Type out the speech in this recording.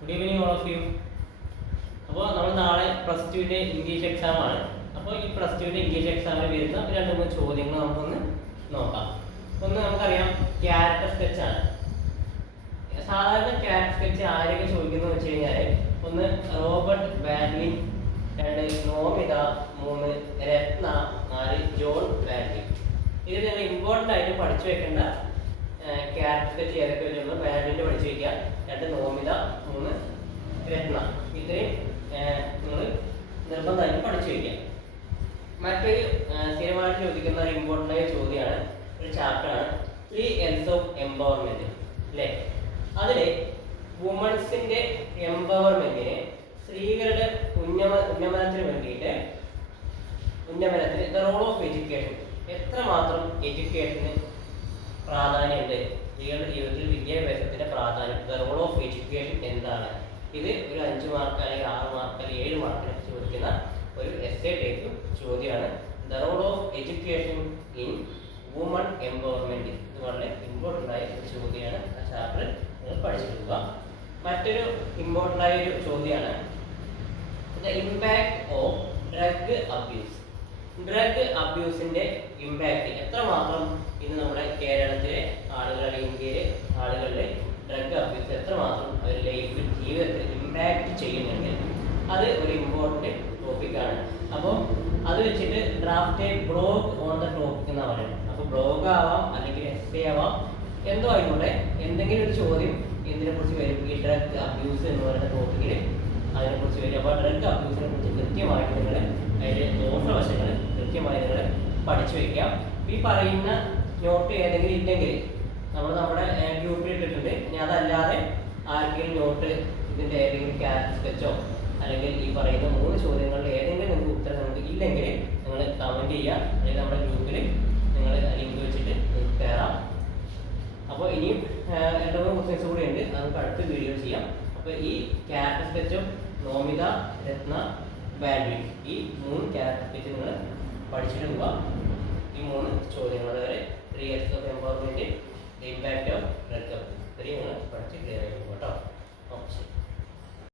Good evening all of you. അപ്പോൾ നമ്മൾ നാളെ +2 ഇംഗ്ലീഷ് എക്സാം ആണ്. അപ്പോൾ ഈ +2 ഇംഗ്ലീഷ് എക്സാമിൽ വരുന്ന 2-3 ചോദ്യങ്ങൾ നമുക്കൊന്ന് നോക്കാം. ഒന്ന് നമുക്കറിയാം ക്യാരക്ടർ സ്കെച്ച് ആണ്. സാധാരണ ക്യാരക്ടർ സ്കെച്ച് ആരൊക്കെ ചോദിക്കുന്നത് വെച്ച് കഴിഞ്ഞാൽ, ഒന്ന് റോബർട്ട് ബാഡ്ലിൻ, 2 നോമിത, 3 രത്ന, 4 ജോൺ ബാഡ്ലിൻ. ഇത് നിങ്ങൾ ഇമ്പോർട്ടൻ്റ് ആയിട്ട് പഠിച്ചു വെക്കേണ്ട ക്യാരക്ടർ സ്കെച്ച് ഏതൊക്കെ വരുന്നു. ബാഡ്ലിൻ്റെ പഠിച്ചു വയ്ക്കുക, 2 നോമിത, 3 രത്ന. ഇത്രയും നിങ്ങൾ നിർബന്ധമായിട്ട് പഠിച്ചു വയ്ക്കുക. മറ്റൊരു സ്ഥിരമായിട്ട് ചോദിക്കുന്ന ഒരു ഇമ്പോർട്ടൻ്റ് ആയ ചോദ്യമാണ്, ഒരു ചാപ്റ്ററാണ് 3 L's of Empowerment അല്ലേ. അതിൽ വുമൺസിൻ്റെ എംപവർമെൻറ്റിന്, സ്ത്രീകളുടെ ഉന്നമനത്തിന് വേണ്ടിയിട്ട് ദ റോൾ ഓഫ് എഡ്യൂക്കേഷൻ, എത്രമാത്രം എഡ്യൂക്കേഷന് പ്രാധാന്യമുണ്ട്, സ്ത്രീകളുടെ ജീവിതത്തിൽ വിദ്യാഭ്യാസത്തിൻ്റെ പ്രാധാന്യം, ദ റോൾ ഓഫ് എഡ്യൂക്കേഷൻ എന്താണ്. ഇത് ഒരു 5 മാർക്ക് അല്ലെങ്കിൽ 6 മാർക്ക് അല്ലെങ്കിൽ 7 മാർക്കിന് ചോദിക്കുന്ന ഒരു എസ്സേ ടൈപ്പ് ചോദ്യമാണ്. The role of education in women empowerment. ഇത് വളരെ ഇമ്പോർട്ടൻ്റ് ആയ ഒരു ചോദ്യമാണ്. ആ ചാപ്റ്റർ നിങ്ങൾ പഠിച്ചെടുക്കുക. മറ്റൊരു ഇമ്പോർട്ടൻ്റ് ആയ ഒരു ചോദ്യമാണ് the impact of drug abuse. Drug അബ്യൂസിൻ്റെ ഇമ്പാക്റ്റ് എത്രമാത്രം ഇന്ന് നമ്മുടെ കേരളത്തിലെ ആളുകൾ അല്ലെങ്കിൽ ഇന്ത്യയിലെ ആളുകളുടെ ഡ്രഗ് അബ്യൂസ് എത്രമാത്രം അവർ ലൈഫിൽ ജീവിതത്തിൽ ഇമ്പാക്റ്റ് ചെയ്യുന്നുണ്ട്, അത് ഒരു ഇമ്പോർട്ടൻ്റ് ടോപ്പിക്കാണ്. അപ്പോൾ അത് വെച്ചിട്ട് draft blog on the topic എന്നാണ് പറയുന്നത്. അപ്പോൾ ബ്ലോഗ് ആവാം അല്ലെങ്കിൽ എസ്സേ ആവാം, എന്തോ ആയിക്കോട്ടെ, എന്തെങ്കിലും ഒരു ചോദ്യം ഇതിനെക്കുറിച്ച് വരും. ഈ ഡ്രഗ് അബ്യൂസ് എന്ന് പറയുന്ന ടോപ്പിക്കിൽ അതിനെക്കുറിച്ച് വരും. അപ്പോൾ ഡ്രഗ് അബ്യൂസിനെ കുറിച്ച് കൃത്യമായിട്ട് നിങ്ങൾ അതിൻ്റെ ദോഷവശങ്ങൾ കൃത്യമായി നിങ്ങൾ പഠിച്ചു വയ്ക്കാം. ഈ പറയുന്ന നോട്ട് ഏതെങ്കിലും ഇല്ലെങ്കിൽ നമ്മുടെ ഗ്രൂപ്പിൽ ഇട്ടിട്ടുണ്ട്. ഇനി അതല്ലാതെ ആർക്കെങ്കിലും നോട്ട് ഇതിൻ്റെ ഏതെങ്കിലും ക്യാരക്ടർ സ്കെച്ചോ അല്ലെങ്കിൽ ഈ പറയുന്ന 3 ചോദ്യങ്ങളിൽ ഏതെങ്കിലും നിങ്ങൾക്ക് ഉത്തരം നിങ്ങൾക്ക് ഇല്ലെങ്കിൽ നിങ്ങൾ കമൻറ്റ് ചെയ്യുക, അല്ലെങ്കിൽ നമ്മുടെ ഗ്രൂപ്പിൽ നിങ്ങൾ ലിങ്ക് വെച്ചിട്ട് കയറാം. അപ്പോൾ ഇനിയും 2-3 ക്വസ്റ്റ്യൻസ് കൂടി ഉണ്ട്, നമുക്ക് അടുത്ത വീഡിയോ ചെയ്യാം. അപ്പോൾ ഈ ക്യാരക്ടർ സ്കെച്ചും നോമിത, രത്ന, ബാഡ്വിൻ, ഈ 3 ക്യാരക്ടർ സ്കെച്ച് നിങ്ങൾ പഠിച്ചിട്ട് പോവുക. ഈ 3 ചോദ്യങ്ങൾ വരെ 3 L's of Empowerment, the impact of